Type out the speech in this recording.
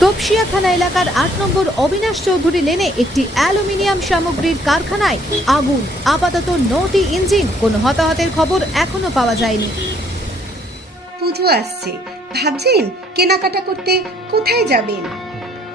তপসিয়া থানা এলাকার আট নম্বর অবিনাশ চৌধুরী লেনে একটি অ্যালুমিনিয়াম সামগ্রীর কারখানায় আগুন। আপাতত নটি ইঞ্জিন, কোনো হতাহতের খবর এখনও পাওয়া যায়নি। পুজো আসছে। ভাবছেন কেনাকাটা করতে কোথায় যাবেন?